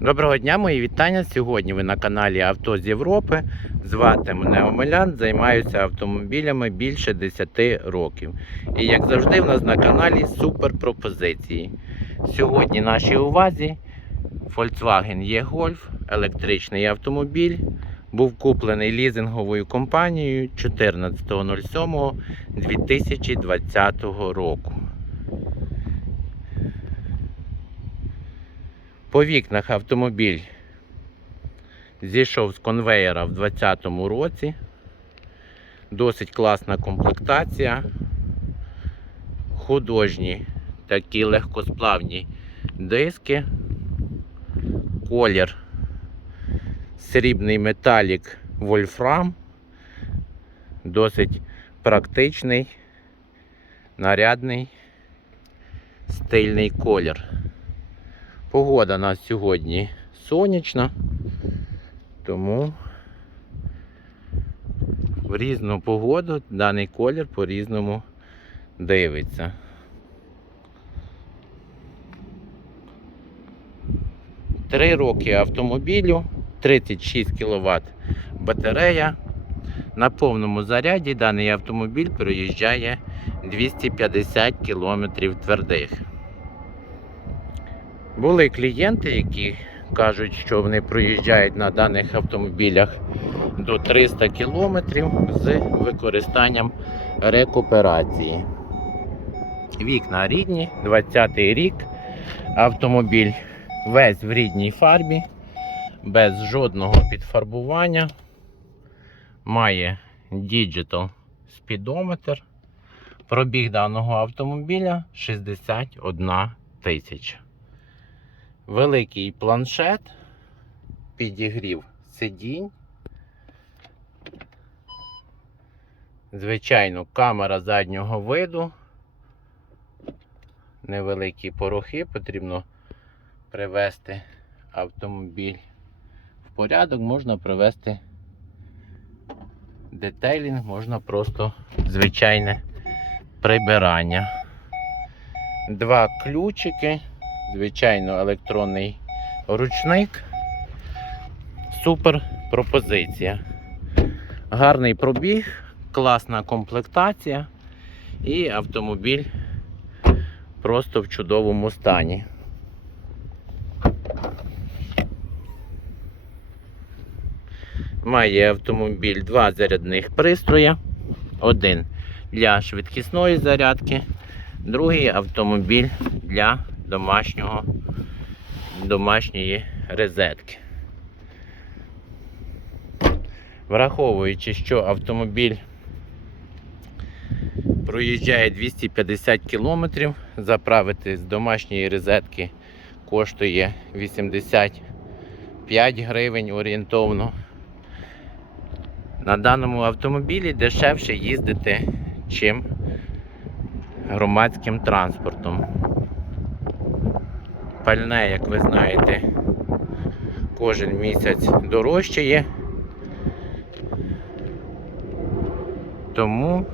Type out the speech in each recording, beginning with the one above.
Доброго дня, мої вітання. Сьогодні ви на каналі Авто з Європи. Звати мене Омелян, займаюся автомобілями більше 10 років. І як завжди, в нас на каналі супер пропозиції. Сьогодні нашій увазі Volkswagen E-Golf, електричний автомобіль. Був куплений лізинговою компанією 14.07.2020 року. По вікнах автомобіль зійшов з конвеєра в 2020 році. Досить класна комплектація. Художні такі легкосплавні диски. Колір срібний металік вольфрам. Досить практичний, нарядний, стильний колір. Погода у нас сьогодні сонячна, тому в різну погоду даний колір по-різному дивиться. Три роки автомобілю, 36 кВт батарея. На повному заряді даний автомобіль проїжджає 250 км твердих. Були клієнти, які кажуть, що вони проїжджають на даних автомобілях до 300 кілометрів з використанням рекуперації. Вікна рідні, 20-й рік. Автомобіль весь в рідній фарбі, без жодного підфарбування. Має діджитал спідометр. Пробіг даного автомобіля 61 тисяча. Великий планшет, підігрів сидінь. Звичайно, камера заднього виду. Невеликі порохи, потрібно привести автомобіль в порядок, можна привести детейлінг, можна просто звичайне прибирання. Два ключики звичайно, електронний ручник. Супер пропозиція. Гарний пробіг, класна комплектація і автомобіль просто в чудовому стані. Має автомобіль два зарядних пристрої. Один для швидкісної зарядки, другий автомобіль для домашнього, домашньої розетки. Враховуючи, що автомобіль проїжджає 250 км, заправити з домашньої розетки коштує 85 гривень орієнтовно. На даному автомобілі дешевше їздити, чим громадським транспортом. Пальне, як ви знаєте, кожен місяць дорожчає. Тому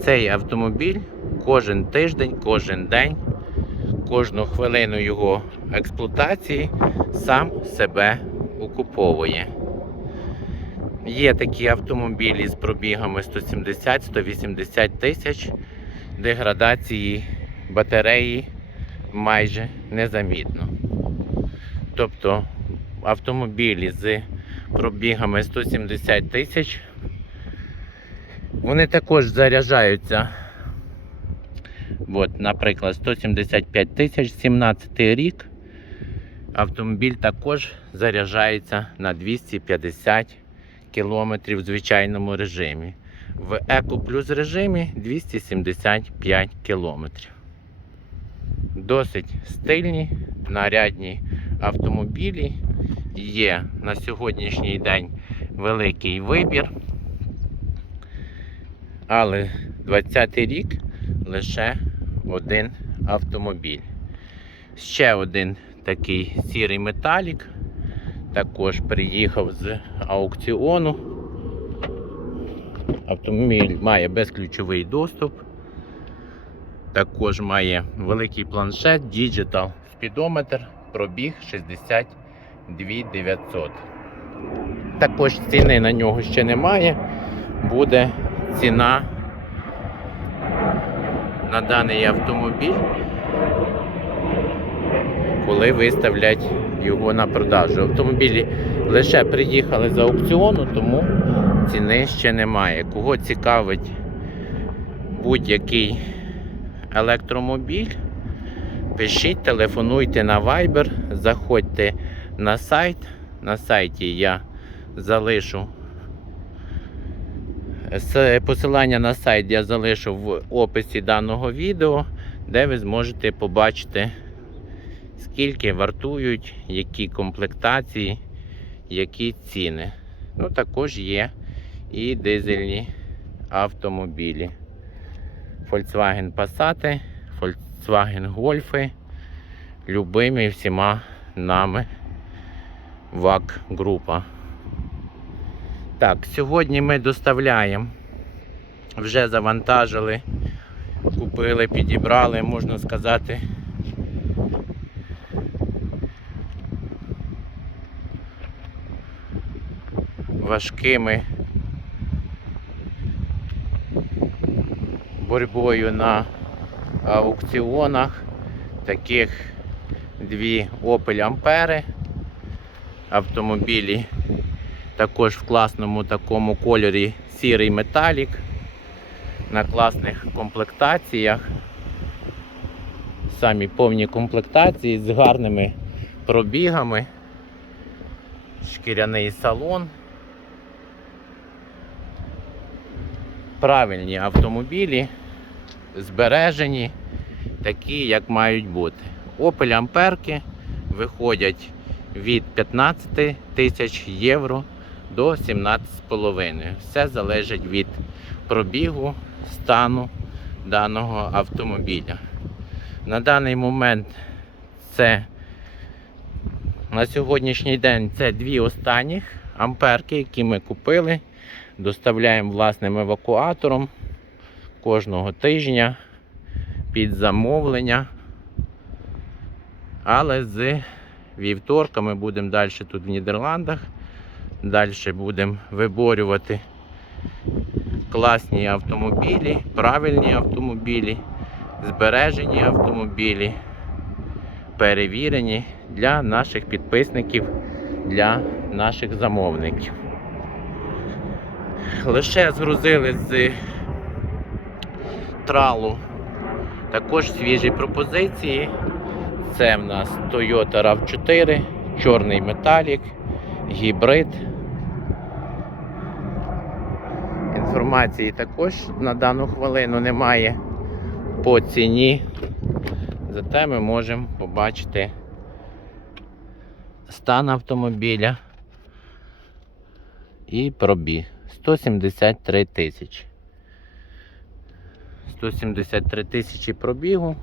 цей автомобіль кожен тиждень, кожен день, кожну хвилину його експлуатації сам себе окуповує. Є такі автомобілі з пробігами 170-180 тисяч, деградації батареї майже незамітно. Тобто автомобілі з пробігами 170 тисяч, вони також заряджаються. От, наприклад, 175 тисяч, 17 рік. Автомобіль також заряджається на 250 кілометрів в звичайному режимі. В Еко Плюс режимі 275 кілометрів. Досить стильні, нарядні автомобілі. Є на сьогоднішній день великий вибір. Але 20-й рік лише один автомобіль. Ще один такий сірий металік. Також приїхав з аукціону. Автомобіль має безключовий доступ. Також має великий планшет, діджитал спідометр, пробіг 2900. Також ціни на нього ще немає. Буде ціна на даний автомобіль, коли виставлять його на продажу. Автомобілі лише приїхали з аукціону, тому ціни ще немає. Кого цікавить будь-який електромобіль, пишіть, телефонуйте на Viber, заходьте на сайт. На сайті я залишу посилання на сайт я залишу в описі даного відео, де ви зможете побачити, скільки вартують, які комплектації, які ціни. Ну, також є і дизельні автомобілі. Volkswagen Passat, Volkswagen Golf, любимі всіма нами ВАК група. Так, сьогодні ми доставляємо, вже завантажили, купили, підібрали, можна сказати. Важкими боротьбою на аукціонах таких дві Opel Ampere автомобілі також в класному такому кольорі сірий металік на класних комплектаціях. Самі повні комплектації з гарними пробігами, шкіряний салон. Правильні автомобілі, збережені, такі, як мають бути. Opel Амперки виходять від 15 тисяч євро до 17,5. Все залежить від пробігу, стану даного автомобіля. На даний момент це на сьогоднішній день це дві останніх амперки, які ми купили. Доставляємо власним евакуатором кожного тижня під замовлення. Але з вівторка ми будемо далі тут в Нідерландах. Далі будемо виборювати класні автомобілі, правильні автомобілі, збережені автомобілі, перевірені для наших підписників, для наших замовників. Лише згрузили з тралу також свіжі пропозиції. Це в нас Toyota RAV4, чорний металік, гібрид. Інформації також на дану хвилину немає по ціні. Зате ми можемо побачити стан автомобіля і пробіг 173 тисячі. 173 тисячі пробігу.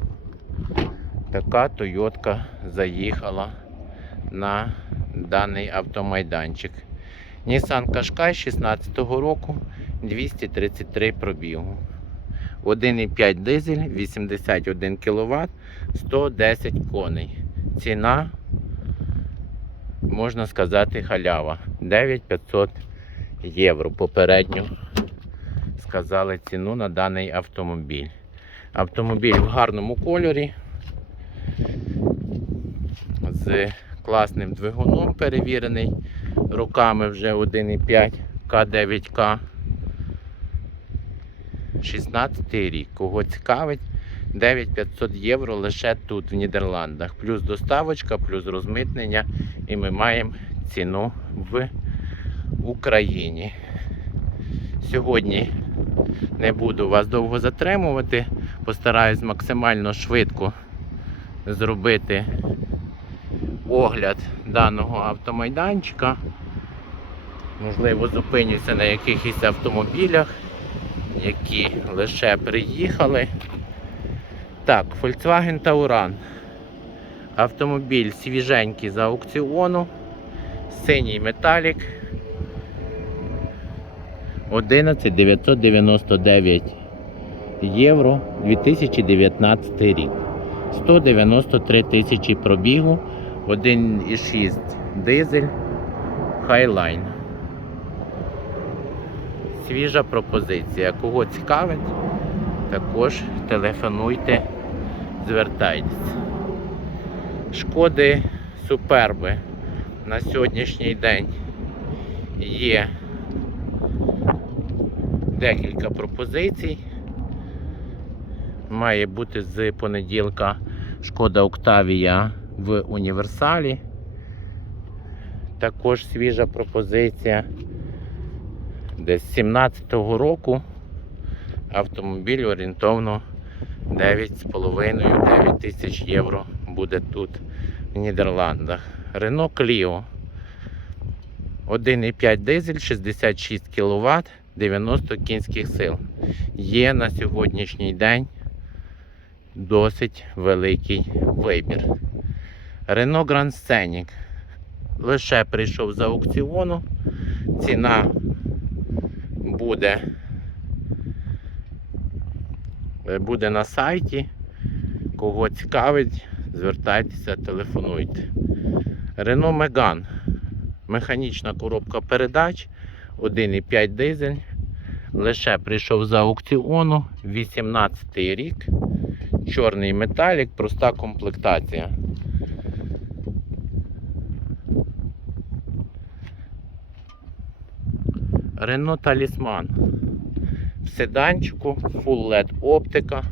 Така Тойотка заїхала на даний автомайданчик. Nissan Qashqai 16 року 233 пробігу. 1,5 дизель, 81 кВт, 110 коней. Ціна, можна сказати, халява. 9500 євро. Попередньо сказали ціну на даний автомобіль. Автомобіль в гарному кольорі з класним двигуном перевірений роками вже 1,5 К9К. 16 рік. Кого цікавить, 9500 євро лише тут, в Нідерландах. Плюс доставочка, плюс розмитнення. І ми маємо ціну в Україні. Сьогодні не буду вас довго затримувати. Постараюсь максимально швидко зробити огляд даного автомайданчика. Можливо, зупинюся на якихось автомобілях, які лише приїхали. Так, Volkswagen Tauran. Автомобіль свіженький з аукціону, синій металік. 11 999 євро 2019 рік. 193 тисячі пробігу, 1,6 дизель Highline. Свіжа пропозиція. Кого цікавить, також телефонуйте, звертайтесь. Шкоди суперби на сьогоднішній день є декілька пропозицій. Має бути з понеділка шкода Октавія в універсалі. Також свіжа пропозиція. Десь 17-го року автомобіль орієнтовно 9,5-9 тисяч євро буде тут в Нідерландах. Renault Clio 1,5 дизель, 66 кВт, 90 кінських сил. Є на сьогоднішній день досить великий вибір. Renault Grand Scenic лише прийшов з аукціону. Ціна буде, буде на сайті. Кого цікавить, звертайтеся, телефонуйте. Renault Megane. Механічна коробка передач 1,5 дизель. Лише прийшов з аукціону 18 й рік. Чорний металік, проста комплектація. Renault Talisman. В седанчику, Full LED оптика.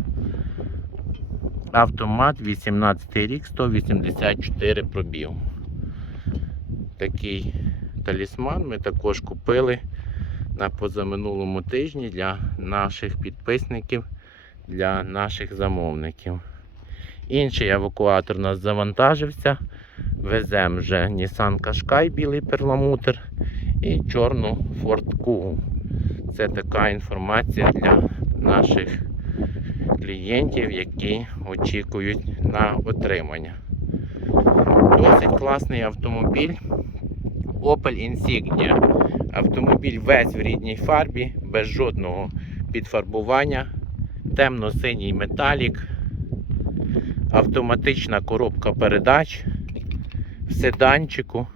Автомат 18 рік, 184 пробіг. Такий талісман ми також купили на позаминулому тижні для наших підписників, для наших замовників. Інший евакуатор у нас завантажився. Веземо вже Nissan Qashqai білий перламутр і чорну Ford Kuga. Це така інформація для наших клієнтів, які очікують на отримання. Досить класний автомобіль Opel Insignia. Автомобіль весь в рідній фарбі, без жодного підфарбування, темно-синій металік, автоматична коробка передач в седанчику.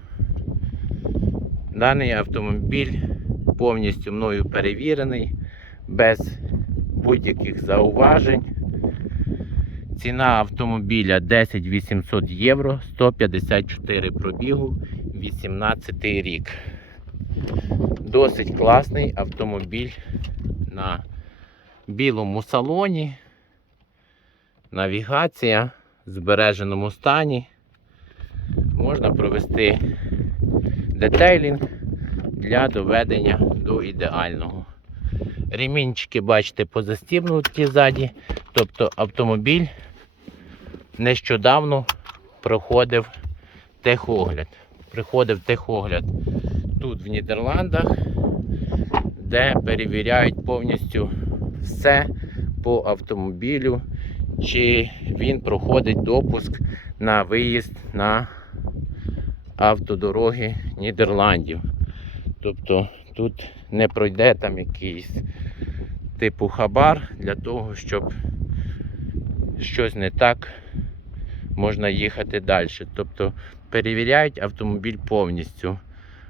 Даний автомобіль повністю мною перевірений, без будь-яких зауважень. Ціна автомобіля 10 800 євро, 154 пробігу, 18 рік. Досить класний автомобіль на білому салоні. Навігація в збереженому стані. Можна провести детейлінг для доведення до ідеального. Ремінчики, бачите, позастібнуті ззаді. Тобто автомобіль нещодавно проходив техогляд. Приходив техогляд тут в Нідерландах, де перевіряють повністю все по автомобілю, чи він проходить допуск на виїзд на автодороги Нідерландів. Тобто тут не пройде там якийсь типу хабар для того, щоб щось не так можна їхати далі. Тобто перевіряють автомобіль повністю.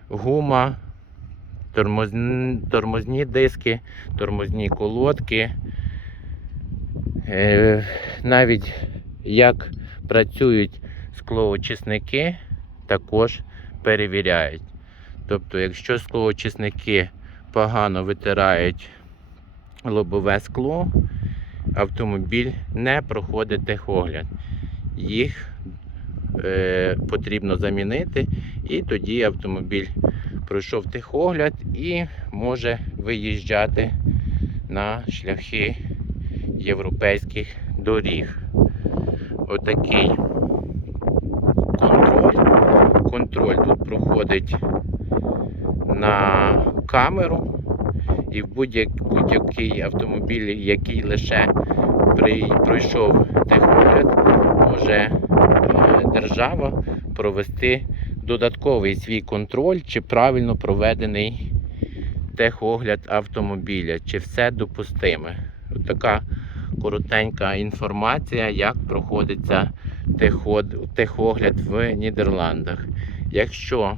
Гума, тормозні, тормозні диски, тормозні колодки. Е, навіть як працюють склоочисники, також перевіряють. Тобто, якщо склоочисники погано витирають лобове скло, автомобіль не проходить техогляд. Їх потрібно замінити, і тоді автомобіль пройшов техогляд і може виїжджати на шляхи європейських доріг. Отакий контроль. Контроль тут проходить на камеру. І будь-який автомобіль, який лише пройшов техогляд, може е, держава провести додатковий свій контроль, чи правильно проведений техогляд автомобіля, чи все допустиме. От така коротенька інформація, як проходиться техогляд в Нідерландах. Якщо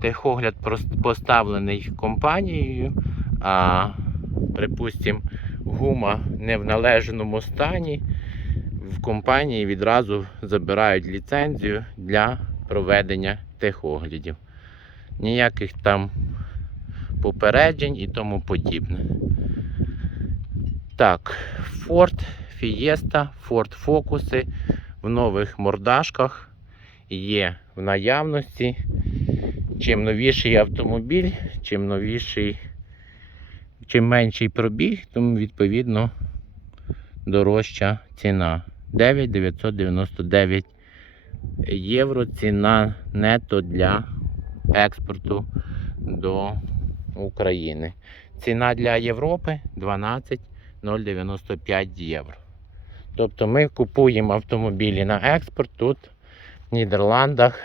техогляд поставлений компанією, а припустимо, гума не в належному стані, в компанії відразу забирають ліцензію для проведення техоглядів. Ніяких там попереджень і тому подібне. Так, Ford Fiesta, Ford Focus в нових мордашках є в наявності. Чим новіший автомобіль, чим новіший, чим менший пробіг, тим відповідно дорожча ціна. 9,999 євро ціна нето для експорту до України. Ціна для Європи 12,095 євро. Тобто ми купуємо автомобілі на експорт тут, в Нідерландах,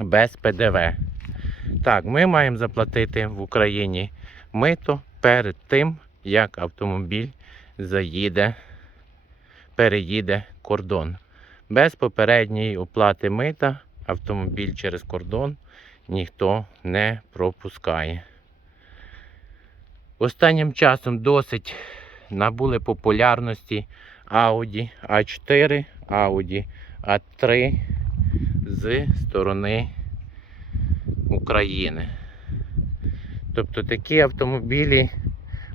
без ПДВ. Так, ми маємо заплатити в Україні мито перед тим, як автомобіль заїде, переїде кордон. Без попередньої оплати мита автомобіль через кордон ніхто не пропускає. Останнім часом досить набули популярності Audi A4, Audi A3 з сторони України. Тобто такі автомобілі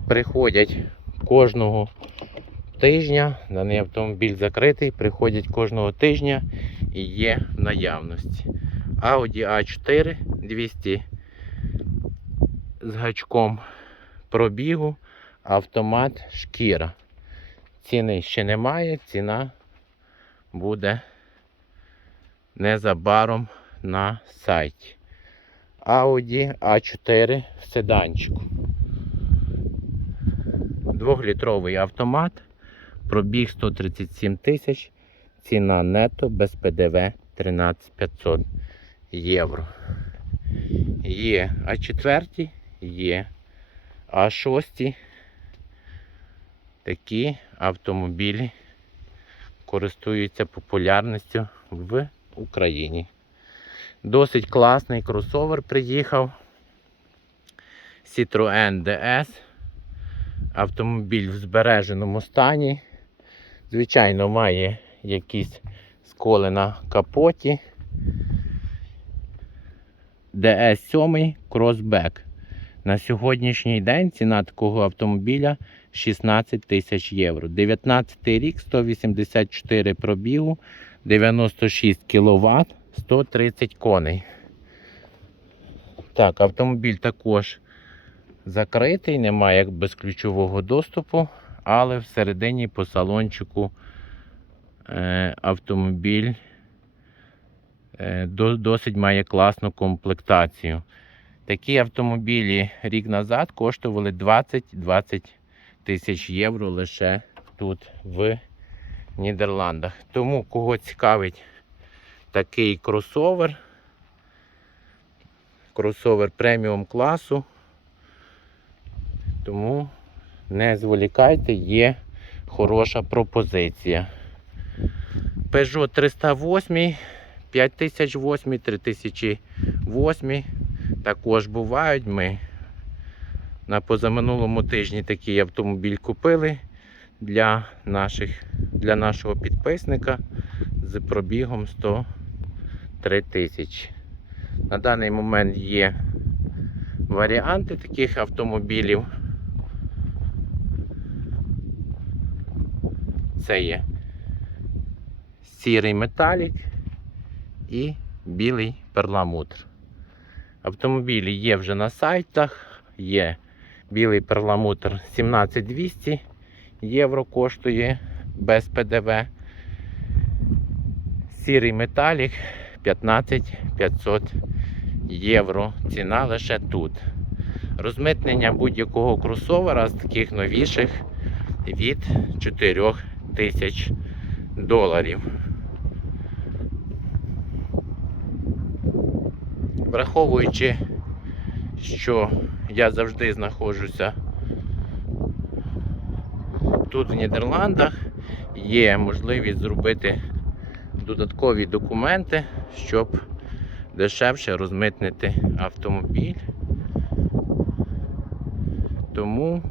приходять кожного тижня, даний автомобіль закритий, приходять кожного тижня і є в наявності. Audi A4 200 з гачком пробігу, автомат шкіра. Ціни ще немає, ціна буде незабаром на сайті. Audi A4 в седанчику. Двохлітровий автомат, пробіг 137 тисяч, ціна нето без ПДВ 13500 євро. Є А4, є А6. Такі автомобілі користуються популярністю в Україні. Досить класний кросовер приїхав. Citroën DS. Автомобіль в збереженому стані. Звичайно, має якісь сколи на капоті. DS7 Crossback. На сьогоднішній день ціна такого автомобіля 16 тисяч євро. 19 рік, 184 пробігу, 96 кВт, 130 коней. Так, автомобіль також закритий, немає як безключового доступу, але всередині по салончику е, автомобіль е, досить має класну комплектацію. Такі автомобілі рік назад коштували 20-20 тисяч євро лише тут в Нідерландах. Тому кого цікавить такий кросовер, кросовер преміум класу, тому не зволікайте, є хороша пропозиція. Peugeot 308, 5008, 3008 також бувають. Ми на позаминулому тижні такий автомобіль купили для, наших, для нашого підписника з пробігом 103 тисячі. На даний момент є варіанти таких автомобілів. Це є сірий металік і білий перламутр. Автомобілі є вже на сайтах, є білий перламутр 17200 євро коштує без ПДВ. Сірий металік 15500 євро. Ціна лише тут. Розмитнення будь-якого кросовера з таких новіших від 4000 доларів. Враховуючи, що я завжди знаходжуся тут в Нідерландах, є можливість зробити додаткові документи, щоб дешевше розмитнити автомобіль. Тому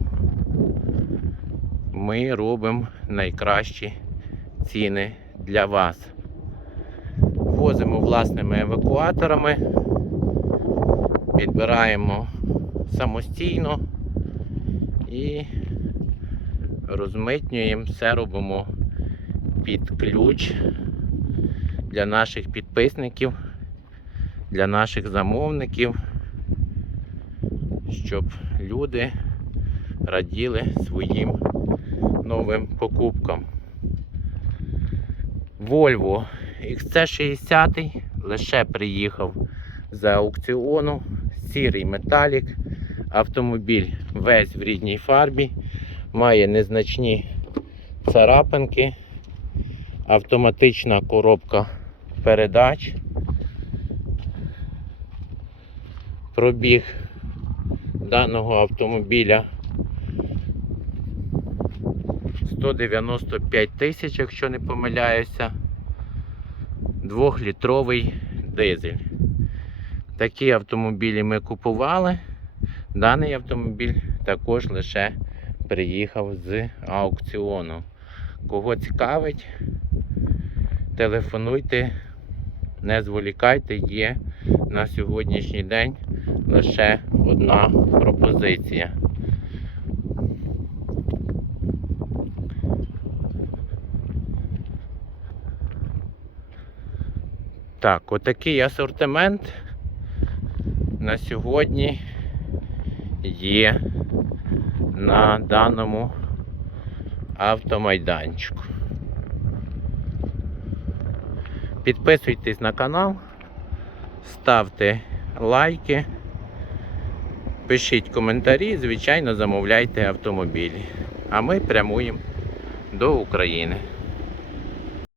ми робимо найкращі ціни для вас. Возимо власними евакуаторами, підбираємо самостійно і розмитнюємо, все робимо під ключ для наших підписників, для наших замовників, щоб люди раділи своїм новим покупкам. Volvo XC60 лише приїхав з аукціону, сірий металік, автомобіль весь в рідній фарбі, має незначні царапинки, автоматична коробка передач. Пробіг даного автомобіля 195 тисяч, якщо не помиляюся. Двохлітровий дизель. Такі автомобілі ми купували. Даний автомобіль також лише приїхав з аукціону. Кого цікавить, телефонуйте, не зволікайте, є на сьогоднішній день лише одна пропозиція. Так, отакий асортимент на сьогодні є на даному автомайданчику. Підписуйтесь на канал, ставте лайки, пишіть коментарі, звичайно, замовляйте автомобілі. А ми прямуємо до України.